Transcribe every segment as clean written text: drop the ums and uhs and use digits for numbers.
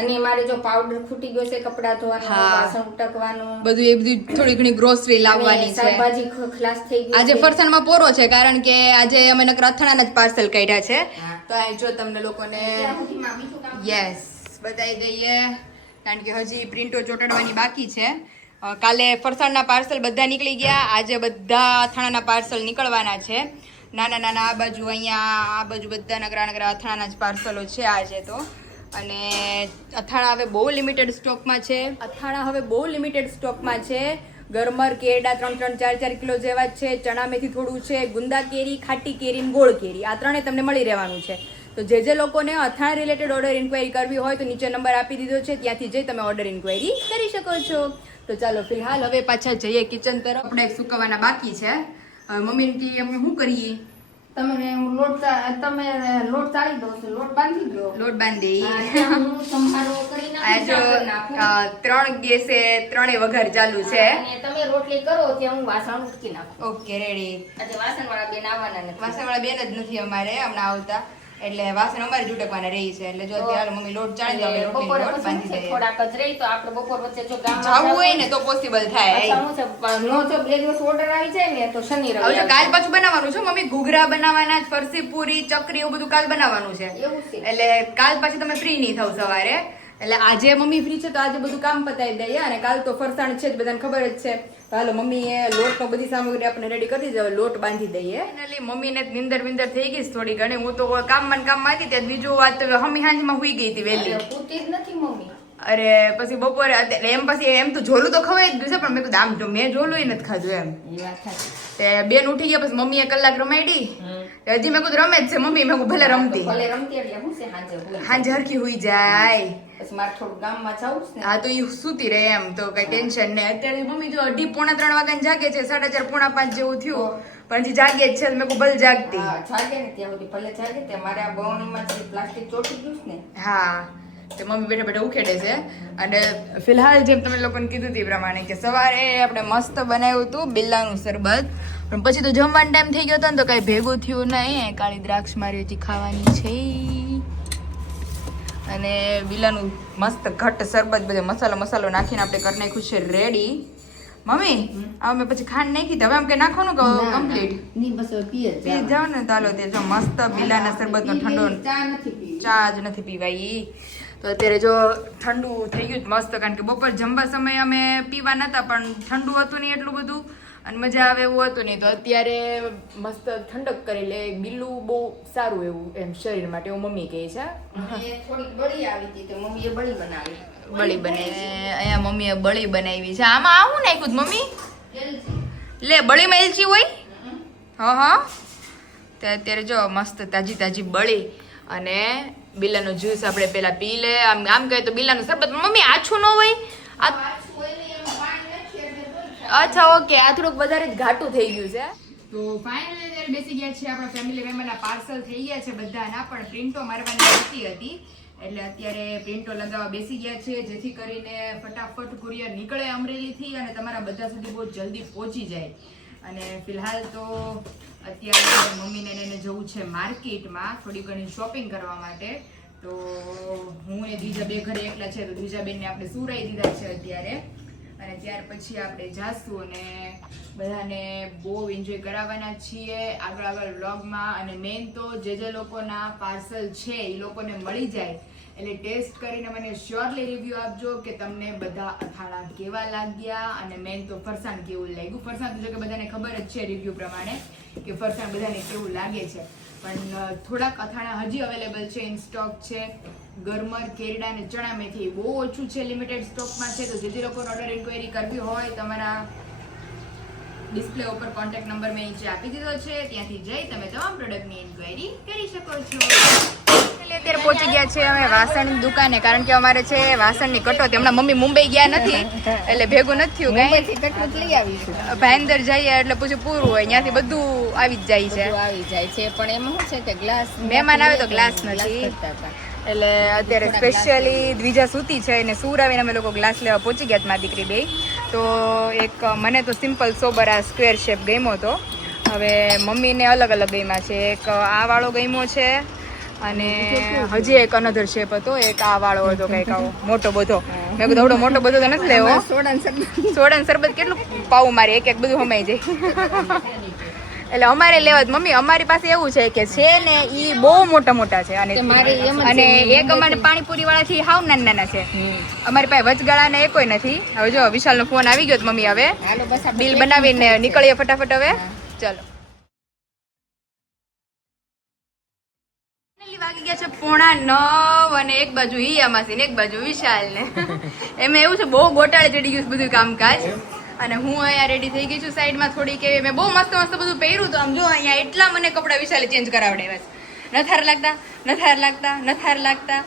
અને મારે જો પાવડર ખૂટી ગયો છે કપડાં ધોવાનું હા. વાસણ ઉટકવાનું બધું એ બધી થોડી ઘણી ગ્રોસરી લાવવાની અને છે. શાકભાજી ખલાસ થઈ ગઈ આજે છે. ફરસાણમાં પોરો છે કારણ કે આજે અમે નકર અથાણાના જ પાર્સલ કાઢ્યા છે. હા. તો અહીં જો તમને લોકોને ત્યાં સુધીમાં બીજું કામ યસ બતાવી દઈએ કારણ કે હજી પ્રિન્ટો ચોટાડવાની બાકી છે. કાલે ફરસાણના પાર્સલ બધા નીકળી ગયા. આજે બધા અથાણાના પાર્સલ નીકળવાના છે. નાના નાના આ બાજુ અહીંયા આ બાજુ બધા નકરા નકરા અથાણાના જ પાર્સલો છે આજે તો. અને અથાણા હવે બહુ લિમિટેડ સ્ટોકમાં છે. અથાણા હવે બહુ લિમિટેડ સ્ટોકમાં છે. ગરમર કેરડા 3-4 કિલો જેવા જ છે. ચણા મેથી થોડું છે. ગુંદા કેરી, ખાટી કેરી અને ગોળ કેરી આ ત્રણે તમને મળી રહેવાનું છે. તો જે લોકોને અથાણા રિલેટેડ ઓર્ડર ઇન્ક્વાયરી કરવી હોય તો નીચે નંબર આપી દીધો છે, ત્યાંથી જઈ તમે ઓર્ડર ઇન્ક્વાયરી કરી શકો છો. તો ચાલો ફિલહાલ હવે પાછા જઈએ કિચન તરફ. આપણે સુકવવાના બાકી છે. મમ્મીને અમે શું કરીએ? તમે લોટ ચાળી દો છો, લોટ બાંધી દો. લોટ બાંધી હા, ત્યાં હું સંભારો કરી નાખું, જો શાક નાખું. 3 ગેસે 3 વઘાર ચાલુ છે. અને તમે રોટલી કરો ત્યાં હું વાસણ ઉટકી નાખું. Okay ready. આજે વાસણવાળા બેન આવવાના નથી. વાસણવાળા બેન જ નથી અમારે હમણાં આવતા એટલે વાસણ અમારે જ ઉટકવાના રહી છે. એટલે જો અત્યારે મમ્મી લોટ ચાળી દો, અમે રોટલીનો બપોરે લોટ બાંધી પછી દઈએ. થોડાક જ રહી તો આપણે બપોર વચ્ચે જો ગામમાં જાવું હોય ને તો પોસિબલ થાય. અચ્છા, હું છે, પણ નો જો 2 દિવસ ઓર્ડર આવી જાય ને તો શનિ રવિ હવે જો આવી કાલ જાય. પાછું બનાવવાનું છે મમ્મી. ઘૂઘરા બનાવવાના છે, ફરસી પૂરી, ચકરી એવું બધું કાલ બનાવવાનું છે. એવું છે. એટલે કાલ પાછી તમે ફ્રી નહીં થાવ સવારે. એટલે આજે મમ્મી ફ્રી છે તો આજે બધું કામ પતાવી દઈએ. અને કાલ તો ફરસાણ છે જ, બધાને ખબર જ છે. તો હાલો મમ્મીએ લોટ તો બધી સામગ્રી આપણે રેડી કરી દીધી. હવે લોટ બાંધી દઈએ. ફાઇનલી મમ્મીને નિંદર વિંદર થઈ ગઈ છે થોડી ઘણી. હું તો કામમાં હતી ત્યાં બીજું વાત તો હમી હાંજમાં હુઈ ગઈ હતી વહેલી. અરે, પૂતી જ નથી મમ્મી. અરે પછી બપોરે એમ તો ઝોલું તો ખવાય જ ગયું છે પણ મેં કીધું આમ તો મેં ઝોલું નથી ખાધું એમ. એ વાત સાચી. તે બેન ઉઠી ગયા પછી મમ્મીએ કલાક રમાડી. હજી મેં કીધું રમે જ છે મમ્મી. મેં કીધું ભલે રમતી. ભલે રમતી એટલે હું છે હાંજે હુઈ. હાંજે હરખી હુઈ જાય. પછી મારે થોડું ગામમાં જવું છે ને. હા તો ઈ સુતી રહે એમ તો કઈ ટેન્શન નહીં. અત્યારે મમ્મી જો 2:30-3 વાગ્યા જાગે છે. 4:30-4:45 જેવું થયું પણ હજી જાગે જ છે. મેં કહું ભલે જાગતી. હા, જાગે ને ત્યાં સુધી ભલે જાગે. તે મારે આ બવણીમાં જે પ્લાસ્ટિક ચોટી ગયું છે ને. હા તો મમ્મી બેઠા બેઠા ઉખેડે છે. અને ફિલહાલ જેમ તમે લોકોને કીધું તે પ્રમાણે કે સવારે આપણે મસ્ત બનાવ્યું હતું બિલ્લાનું શરબત. પણ પછી તો જમવાનો ટાઈમ થઈ ગયો હતો ને તો કઈ ભેગું થયું નહીં. કાળી દ્રાક્ષ મારી હજી ખાવાની છે. અને બિલાનું મસ્ત ઘટ શરબત બધો મસાલો નાખીને આપણે કરી નાખ્યું છે રેડી. મમ્મી હવે પછી ખાંડ નાખી હવે આમ કે નાખવાનું કે કમ્પ્લીટ ની બસ હવે પીએ જ પી જાવ ને ચાલો તે જો મસ્ત બિલાના શરબતનો ઠંડો ચા નથી પીવી. ચા જ નથી પીવાય. તો અત્યારે જો ઠંડુ થઈ ગયું મસ્ત કારણ કે બપોર જમવા સમયે અમે પીવા નતા પણ ઠંડુ હતું નહીં એટલું બધું અને મજા આવે એવું હતું નહીં. તો અત્યારે મસ્ત ઠંડક કરી લે. બિલ્લું બહુ સારું એવું એમ શરીર માટે એવું મમ્મી કહે છે. એ થોડીક બળી આવી હતી તો મમ્મીએ બળી બનાવી. બળી બનાવી અહીંયા મમ્મીએ બળી બનાવી છે. આમાં આવું નાખ્યું મમ્મી લે બળીમાં એલચી હોય. હા તો અત્યારે જો મસ્ત તાજી બળી અને બિલાનો જ્યુસ આપણે પેલા પી લે. આમ કહે તો બિલાનું શરબત મમ્મી આછું ન હોય. અચ્છા ઓકે આ થોડુંક વધારે જ ઘાટું થઈ ગયું છે. તો ફાઇનલી અત્યારે બેસી ગયા છે આપણા ફેમિલી મેમ્બરના પાર્સલ થઈ ગયા છે બધાના. પણ પ્રિન્ટો મારવાની બાકી હતી એટલે અત્યારે પ્રિન્ટો લગાવવા બેસી ગયા છે જેથી કરીને ફટાફટ કુરિયર નીકળે અમરેલીથી અને તમારા બધા સુધી બહુ જલ્દી પહોંચી જાય. અને ફિલહાલ તો અત્યારે મમ્મીને એને જવું છે માર્કેટમાં થોડી ઘણી શોપિંગ કરવા માટે. તો હું ને બીજા 2 ઘરે એકલા છે તો બીજા બેનને આપણે સુરાઈ દીધા છે અત્યારે. અને ત્યાર પછી આપણે જાશું અને બધાને બહુ એન્જોય કરાવવાના છીએ આગળ વ્લોગમાં. અને મેઇન તો જે લોકોના પાર્સલ છે એ લોકોને મળી જાય એટલે ટેસ્ટ કરીને મને શ્યોરલી રિવ્યુ આપજો કે તમને બધા અથાણા કેવા લાગ્યા અને મેઇન તો ફરસાણ કેવું લાગ્યું. ફરસાણ તો જો કે બધાને ખબર જ છે રિવ્યુ પ્રમાણે કે ફરસાણ બધાને કેવું લાગે છે. પણ થોડાક અથાણા હજી અવેલેબલ છે, ઇન સ્ટોક છે. ગરમર કેરડા અને ચણા મેથી બહુ ઓછું છે, લિમિટેડ સ્ટોકમાં છે. તો જે લોકોને ઓર્ડર ઇન્ક્વાયરી કરવી હોય તમારા ડિસ્પ્લે ઉપર કોન્ટેક્ટ નંબર મેં નીચે આપી દીધો છે. ત્યાંથી જઈ તમે તમામ પ્રોડક્ટની ઇન્ક્વાયરી કરી શકો છો. એટલે અત્યારે પહોંચી ગયા છે અમે વાસણની દુકાને કારણ કે અમારે છે વાસણની કટોતી. હમણાં મમ્મી મુંબઈ ગયા નથી એટલે ભેગું નથી થયું. મુંબઈથી કટોત લઈ આવીશું. ભાઈંદર જઈએ એટલે પછી પૂરું હોય ત્યાંથી બધું આવી જ જાય છે. બધું આવી જાય છે પણ એમાં શું છે કે ગ્લાસ મહેમાન આવે તો ગ્લાસ નથી એટલે અત્યારે સ્પેશિયલી દ્વિજા સૂતી છે અને સૂર આવીને અમે લોકો ગ્લાસ લેવા પહોંચી ગયા મારી દીકરી બે. તો એક મને તો સિમ્પલ સોબર આ સ્ક્વેર શેપ ગમ્યો હતો. હવે મમ્મીને અલગ ગમ્યા છે. એક આ વાળો ગમ્યો છે અને હજી એક અનધર શેપ હતો, એક આ વાળો હતો કંઈક આવો મોટો બધો. મેં કીધું આવડો મોટો બધો તો નથી લેવો. સોડા ને શરબત કેટલું પાવું મારે, એક બધું સમાઈ જાય. એટલે અમારે લેવા મમ્મી, અમારી પાસે એવું છે કે છે ને ઈ બહુ મોટા મોટા છે અને એક અમારે પાણીપુરી વાળા થી હાવ નાના નાના છે. અમારી પાસે વચગાળા ને એકોય નથી. હવે જો વિશાલ નો ફોન આવી ગયો મમ્મી, હવે બિલ બનાવીને નીકળીએ ફટાફટ. હવે ચલો, વાગી ગયા છે 8:45 અને એક બાજુ હિયા માસી ને એક બાજુ વિશાલ ને. એમાં એવું છે બહુ ગોટાળે ચડી ગયું બધું કામકાજ. અને હું અહીંયા રેડી થઈ ગઈ છું સાઈડમાં થોડી કે મેં બહુ મસ્ત મસ્ત બધું પહેર્યું તો આમ જો અહીંયા એટલા મને કપડા વિશાલે ચેન્જ કરાવડાવ્યા છે. નથાર લાગતા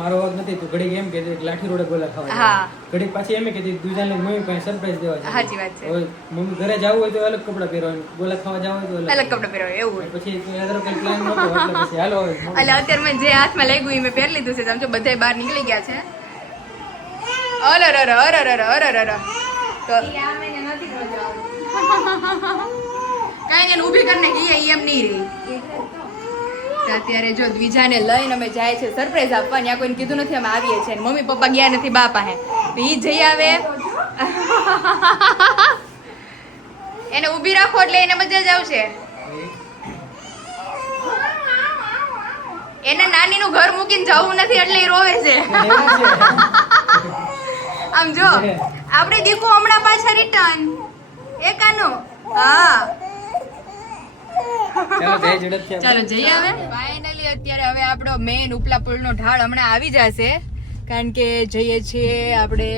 મારો વાગ નથી. તું ઘડી એમ કહેતી લાઠી રોડે ગોલા ખાવા. હા, ઘડી પાછી એમ કહેતી દુજાને મમ્મી પાસે સરપ્રાઈઝ દેવા છે. સાચી વાત છે. મમ્મી ઘરે જવું હોય તો અલગ કપડા પહેરવાનું, ગોલા ખાવા જવું હોય તો અલગ કપડા પહેરવા એવું હોય. પછી યાદ કઈ પ્લાન નતો એટલે પછી હાલો એટલે અત્યારે મેં જે હાથમાં લઈ ગયું મેં પહેરી લીધું છે. સમજો બધા બહાર નીકળી ગયા છે. અરર તો કઈ ને ઊભી કરીને એમ નહીં રહી. અત્યારે જો દ્વિજાને લઈને અમે જાય છે સરપ્રાઈઝ આપવા. ત્યાં કોઈને કીધું નથી અમે આવીએ છીએ. મમ્મી પપ્પા ગયા નથી બા પાસે, ઈ જઈ આવે. એને ઊભી રાખો એટલે એને મજા જ આવશે. એને નાની નું ઘર મૂકીને જવું નથી એટલે ઈ રોવે છે. આમ જો આપણે દીકુ હમણાં પાછા રિટર્ન એકાનો. હા ચાલો જઈએ હવે. ફાઇનલી અત્યારે હવે આપણો મેન ઉપલા પુલનો ઢાળ હમણાં આવી જશે, કારણ કે જઈએ છીએ આપણે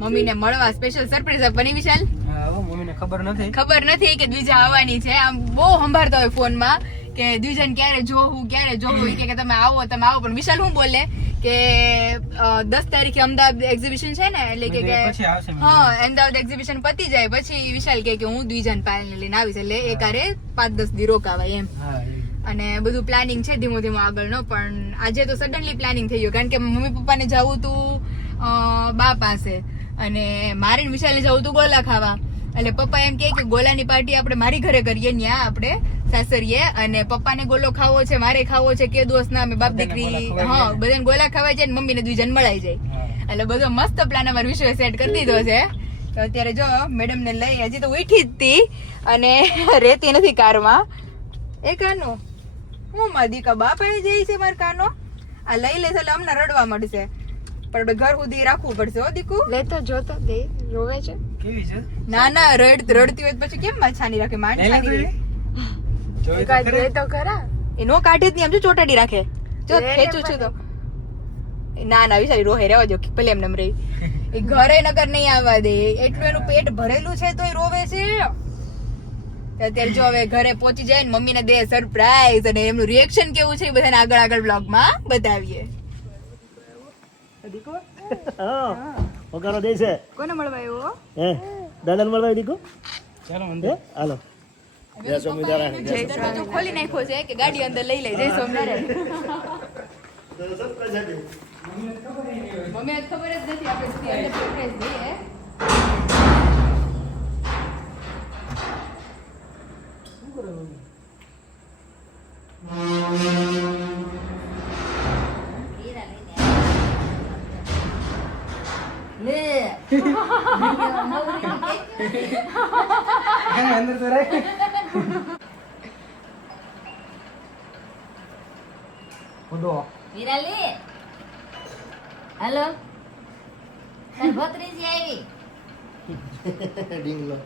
મમ્મીને મળવા, સ્પેશિયલ સરપ્રાઈઝ આપવાની. વિશાલ મમ્મીને ખબર નથી કે દ્વિજા આવવાની છે. આમ બહુ સંભાળતા હોય ફોનમાં કે દ્વિજાને ક્યારે જોવું. કે તમે આવો. પણ વિશાલ શું બોલે કે 10 તારીખે અમદાવાદ એક્ઝિબિશન છે ને, એટલે કે હા અમદાવાદ એક્ઝિબિશન પતી જાય પછી વિશાલ કે હું દ્વિજાને પાયલને લઈને આવીશ, એટલે એકારે 5-10 દી રોકાવાય એમ. અને બધું પ્લાનિંગ છે ધીમું ધીમું આગળનો. પણ આજે તો સડનલી પ્લાનિંગ થઈ ગયું, કારણ કે મમ્મી પપ્પાને જવું તું બા પાસે અને મારે વિશાલે જવું તું ગોલા ખાવા. એટલે પપ્પા એમ કે ગોલાની પાર્ટી આપણે મારી ઘરે કરીએ, ત્યાં આપણે સાસરીએ, અને પપ્પાને ગોલો ખાવો છે, મારે ખાવો છે, કે દોસ્ત ના અમે બાપ દીકરી હા બધાને ગોલા ખાવા જાય ને મમ્મીને દ્વિજાને મળાઈ જાય. એટલે બધો મસ્ત પ્લાન અમારે વિશ્વ સેટ કરી દીધો છે. તો અત્યારે જો મેડમ ને લઈ, હજી તો ઉઠી જ હતી અને રેતી નથી કારમાં. એ કાનો હું મારી દીકા બાપા જઈ છે મારા કાનો. આ લઈ લેશે એટલે અમને રડવા મળશે, પણ ઘર સુધી રાખવું પડશે. હો દીકુ લેતો જોતો દે રોવે છે. કેવી છે? ના રડતી હોય પછી કેમ છાની રાખે? માંડ છાની રાખે તો ખરા. એ નો કાઢે જ નહીં, આમ જો ચોટાડી રાખે. જો ખેંચું છું તો ના વિચારી રોહે રહેવા દો, ભલે એમને રહી. એ ઘરે નગર નહીં આવવા દે, એટલું એનું પેટ ભરેલું છે તોય રોવે છે. અત્યારે જો હવે ઘરે પહોંચી જાય ને મમ્મીને દે સરપ્રાઈઝ, અને એમનું રિએક્શન કેવું છે એ બધાને આગળ બ્લોગમાં બતાવીએ. ઓકારો દે છે. કોને મળવા આવ્યો? હે દાદાને મળવા દીકો. ચાલો અંદર હાલો. જય સ્વામિનારાયણ. જય સ્વામિનારાયણ. ખોલી નાખ્યો છે કે ગાડી અંદર લઈ લે. જય સ્વામિનારાયણ. મમ્મી ખબર જ નથી આપણે અંદર સરપ્રાઈઝ દઈએ. અંદર તો રાખ. વિરાલી હેલો, તાર ભત્રીજી આવી. ડીંગલો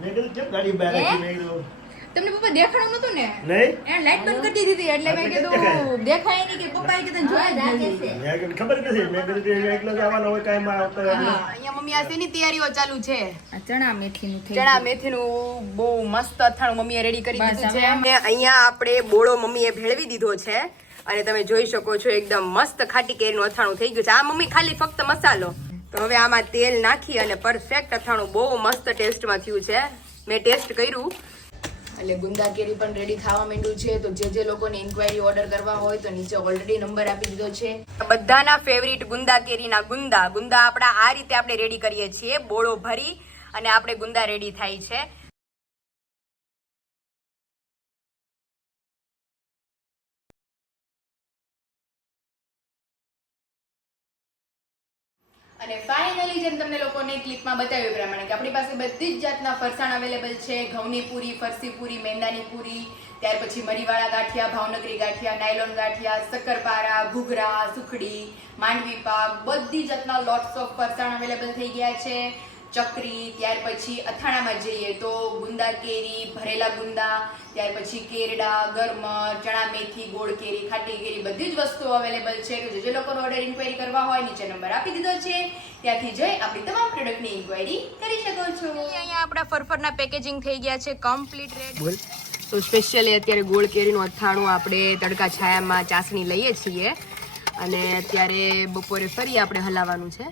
મેં કીધું કેમ ગાડી બહાર રાખી? મેં કીધું તમને પપ્પા દેખાણું નતું ને, નહીં એને લાઈટ બંધ કરી દીધી હતી એટલે મેં કીધું દેખાય નહીં કે પપ્પાએ કીધું જોયા જ નથી. મેં કીધું ખબર નથી. મેં કીધું કે એકલો જ આવવાનો હોય કાંઈ માં આવતા હોય. અહીંયા મમ્મી આ શેની તૈયારીઓ ચાલુ છે? ચણા મેથીનું ચણા મેથીનું બહુ મસ્ત અથાણું મમ્મીએ રેડી કરી દીધું છે. અને અહીંયા આપણે બોળો મમ્મીએ ભેળવી દીધો છે અને તમે જોઈ શકો છો એકદમ મસ્ત ખાટી કેરીનું અથાણું થઈ ગયું છે. આ મમ્મી ખાલી ફક્ત મસાલો. તો હવે આમાં તેલ નાખી અને પરફેક્ટ અથાણું બહુ મસ્ત ટેસ્ટમાં થયું છે. મેં ટેસ્ટ કર્યું એટલે ગુંદા કેરી પણ રેડી થવા માંડ્યું છે. તો જે લોકોને ઇન્ક્વાયરી ઓર્ડર કરવા હોય તો નીચે ઓલરેડી નંબર આપી દીધો છે. બધાના ફેવરિટ ગુંદા કેરીના ગુંદા આપણા આ રીતે આપણે રેડી કરીએ છીએ. બોળો ભરી અને આપણે ગુંદા રેડી થાય છે. અને ફાઇનલી જેમ તમને લોકોને ક્લિપમાં બતાવ્યું એ પ્રમાણે કે આપણી પાસે બધી જ જાતના ફરસાણ અવેલેબલ છે. ઘઉંની પૂરી, ફરસી પૂરી, મેંદાની પૂરી, ત્યાર પછી મરીવાળા ગાંઠિયા, ભાવનગરી ગાંઠિયા, નાયલોન ગાંઠિયા, શક્કરપારા, ઘૂઘરા, સુખડી, માંડવી પાક, બધી જાતના લોટ્સ ઓફ ફરસાણ અવેલેબલ થઈ ગયા છે. ચકરી, ત્યાર પછી અથાણામાં જઈએ તો ગુંદા કેરી, ભરેલા ગુંદા, ત્યાર પછી કેરડા, ગરમર, ચણા મેથી, ગોળ કેરી, ખાટી કેરી, બધી જ વસ્તુઓ અવેલેબલ છે. તો જે લોકોનો ઓર્ડર ઇન્ક્વાયરી કરવા હોય નીચે નંબર આપી દીધો છે, ત્યાંથી જઈ આપણી તમામ પ્રોડક્ટની ઇન્ક્વાયરી કરી શકો છો. અહીંયા આપણા ફરફરના પેકેજિંગ થઈ ગયા છે કમ્પ્લીટ રેડી. તો સ્પેશિયલી અત્યારે ગોળ કેરીનું અથાણું આપણે તડકા છાયામાં ચાસણી લઈએ છીએ અને અત્યારે બપોરે ફરી આપણે હલાવવાનું છે.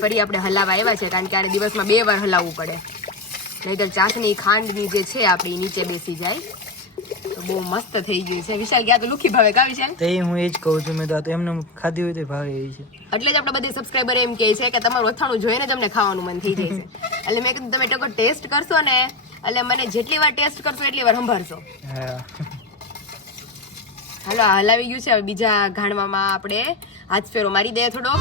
ફરી આપણે હલાવવા આવ્યા છે કારણ કે આને દિવસમાં 2 વાર હલાવવું પડે, નહીંતર ચાસણી ખાંડની જે છે આપણી નીચે બેસી જાય. તો બહુ મસ્ત થઈ ગયું છે. વિશાલ ગયા તો લુખી ભાવે કા વિશાલ? તે હું એ જ કહું છું, મેં તો એમને ખાધી હોય તો ભાવે એવી છે. એટલે જ આપણે બધી સબસ્ક્રાઈબર એમ કહે છે કે તમારું અથાણું જોઈને જ અમને ખાવાનું મન થઈ જાય છે. એટલે મેં કીધું તમે ટકો ટેસ્ટ કરશો ને, એટલે મને જેટલી વાર ટેસ્ટ કરશો એટલી વાર સંભાળશો. હા, હાલો આ હલાવી ગયું છે. હવે બીજા ઘાણવામાં આપણે હાથ ફેરો મારી દઈએ થોડો.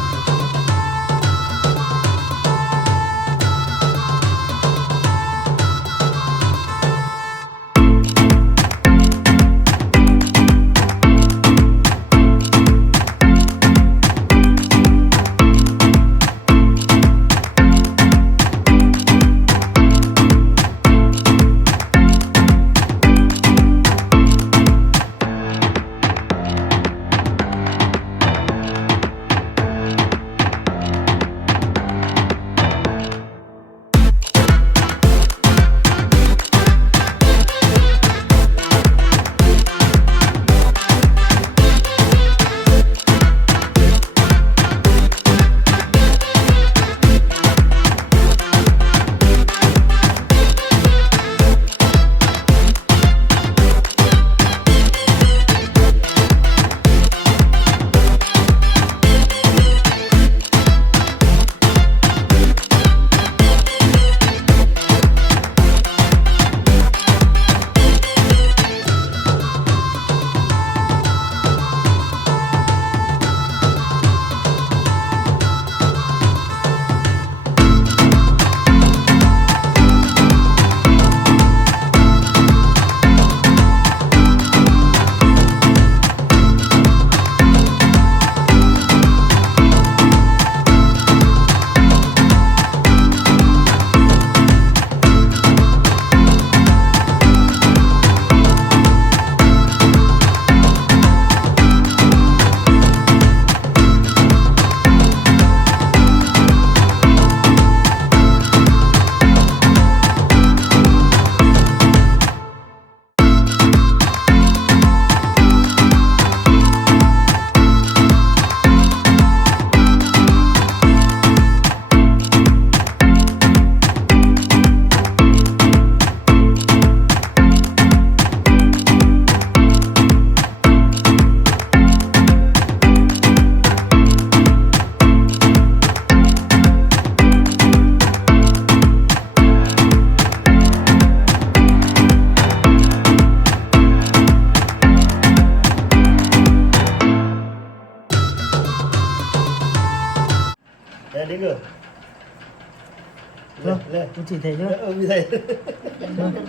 ઊંચી થઈ જો. ઊભી થાય.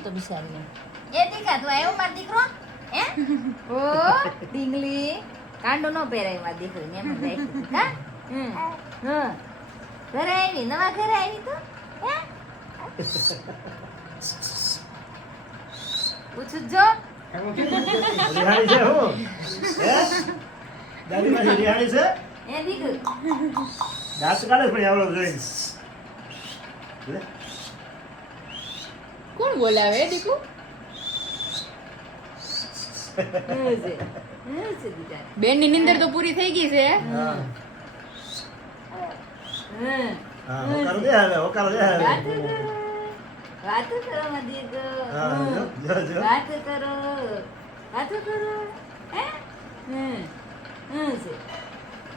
તો બિચારી એ દીકા તું આવ્યો માર દીકરો હે ઓ ડીંગલી કાંડો નો પહેરાય માર દીકરી ને એમ જ રાખી કા હા ઘરે આવી નવા ઘરે આવી તો હે પૂછું જો રિહાણી છે હું હે દાદી મારી રિહાણી છે એ દીકરી દાંત કાઢે પણ આવડો જોઈ લે કોણ બોલાવે દીકુ? બેન ની નિંદર તો પૂરી થઈ ગઈ છે. હા હોકારો દે હવે હોકારો દે હવે વાત કરો માર દીકરો હા જો જો વાત કરો હે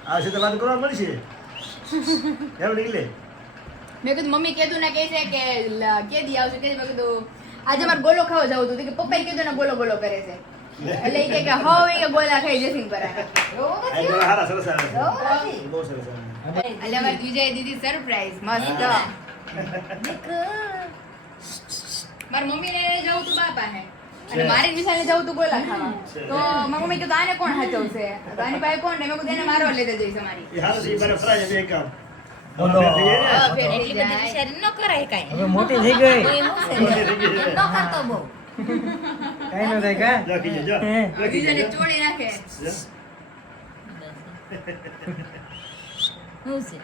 આ છે તો વાત કરવા મળશે એમ નીકળે. મેં કીધું મમ્મી કીધું ને કહે છે કે કે દી આવશે કે મેં કીધું આજે મારે ગોલો ખાવા જવું હતું કે પપ્પાએ કીધું ને ગોલો ગોલો કરે છે એટલે ઈ કે હવે કે ગોલા ખાઈ જસીન પર આ ગોળા હારા સરસ આવે છે બહુ સરસ આવે એટલે અમારી વિજય દીદી સરપ્રાઈઝ મસ્ત દેખો. મારી મમ્મી ને જવું તું બાપા હે અને મારી વિશાલ ને જવું તું ગોલા ખાવા તો મારી મમ્મી કીધું આને કોણ હાચવશે તો આની પાસે કોણ ને મેં કીધું એને મારો લેતા જઈશ અમારી એ હાલ છે બરાબર ફરાય છે એક કામ બોલો. ફેર થઈ એટલી બધી જાય. વિચારી ન કરાય કાંઈ. હવે મોટી થઈ ગઈ કોઈ એવું છે ને? એમ ન કરતો બહુ. કઈ ન થાય કા લખી જો જો હે. લખી વિજયને જો ચોળી નાખે જો. શું છે?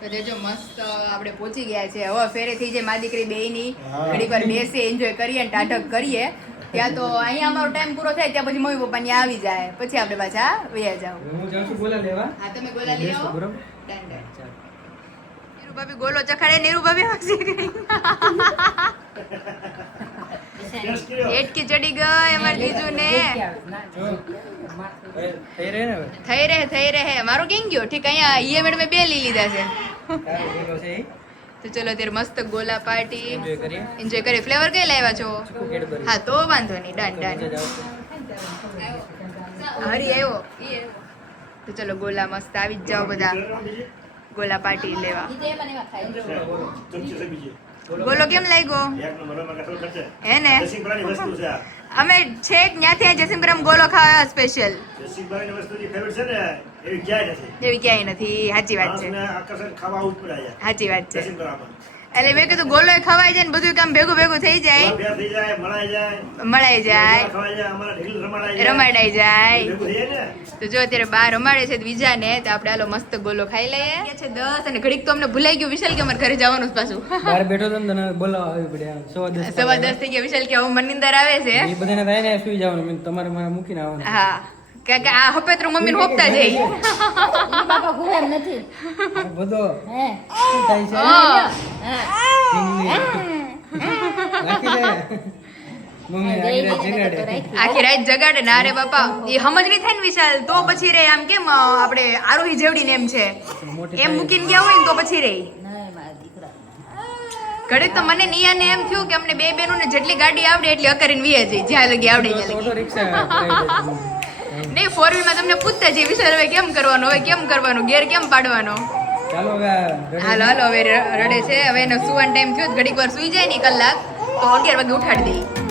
તો દેજો મસ્ત આપણે પહોંચી ગયા છે હવે ફેરે થઈ જાય મારી દીકરી બેયની હા. ઘડીક વાર બેસીએ એન્જોય કરીએ ને ટાઢક કરીએ ત્યાં તો અહીંયા અમારો ટાઈમ પૂરો થાય ત્યાં પછી મમ્મી પપ્પા ત્યાં આવી જાય પછી આપણે પાછા વયા જાવ હું જાઉં છું ગોલા લેવા હા તમે ગોલા લઈ આવો બરોબર ડન ડન ચાલ. નીરુ ભાભી ગોલો ચખાડે નીરુ ભાભી હસી ગઈ ટેસ્ટ કર્યો એટકી ચડી ગઈ અમારી લીજુ ને જો થઈ રહે ને હવે થઈ રહે મારું કેમ ગયો ઠીક અહીંયા ઈએ મેડમે બે લઈ લીધા છે તારો ગોલો છે એ. તો ચલો ત્યારે મસ્ત ગોલા પાર્ટી Enjoy કરીએ. એન્જોય કરીએ ફ્લેવર કઈ લાવ્યા છો ચીકુ કેડબરી. હા તો વાંધો નહીં ડન મજા ડન જ આવશે. હરી આવ્યો તો ચલો ગોલા મસ્ત આવી જ જાઓ બધા ગોલા પાર્ટી લેવા ઈ તો એમાં ને એમાં ખાય. ચમચી છે બીજી ગોલો કેમ લાગ્યો એક નંબર માં કસો ખર્ચે હે ને દેશી બરાની વસ્તુ છે આ અમે છેક ત્યાંથી જસીમગ્રામ ગોલો ખાવા સ્પેશિયલ દેશી બરાની વસ્તુ જે ફેવરેટ છે ને એવી ક્યાંય નથી એવી ક્યાંય નથી સાચી વાત છે માણસને આકર્ષણ ખાવા આવું જ પડે અહીંયા સાચી વાત છે દેશી બરામાં એટલે મેં કીધું ગોલો ખવાઈ જાય ને બધું કામ ભેગું ભેગું થઈ જાય ભેર થઈ જાય મળાઈ જાય મળાઈ જાય ખવાઈ જાય અમારા ઢીલ રમાડાઈ જાય રમાડાઈ જાય ભેગું થઈ જાય ને તો જો અત્યારે બાર રમાડે છે બીજા ને તો આપણે હાલો મસ્ત ગોલો ખાઈ લઈએ કે છે 10 અને ઘડીક તો અમને ભૂલાઈ ગયું વિશાલ કે અમારે ઘરે જવાનું છે પાછું બહાર બેઠો તો ને તને બોલાવા આવી પડ્યા 10:15 10:15 થઈ ગયા વિશાલ કે હવે મને નીંદર આવે છે એ બધાને થાય ને સુઈ જવાનું મેં તમારે મારે મૂકીને આવવાનું હા કે આ હપેતરું મમ્મી ને હોપતા જઈ ઈ બાપા ઘુરે એમ નથી. આ બધો હે. શું થાય છે હા. રાખી દે મમ્મી આગળ જગાડે આખી રાત જગાડે ના રે બાપા એ સમજ નહીં થાય ને વિશાલ તો પછી રે આમ કેમ આપણે આરોહી જેવડીને એમ છે મોટી એમ મૂકીને ગયા હોય ને તો પછી રે નહીં મારા દીકરા. ઘડીક તો મને નિયાને એમ થયું કે અમને બે બેનો ને જેટલી ગાડી આવડે એટલી અકરીને વીએ જઈ જ્યાં લગી આવડે ત્યાં ઓટો લગી રિક્ષા કરાવી દે તમને. નહીં ફોર વ્હીલ માં તમને પૂછતા જઈએ વિશાલ હવે કેમ કરવાનું હવે કેમ કરવાનું ગેર કેમ પાડવાનો ચાલો હવે આ રેડી હાલો હાલો હવે રડે છે હવે એનો સુવાનો ટાઈમ થયો ઘડીક વાર સુઈ જાય ને કલાક તો 11 વાગે ઉઠાડી દઈ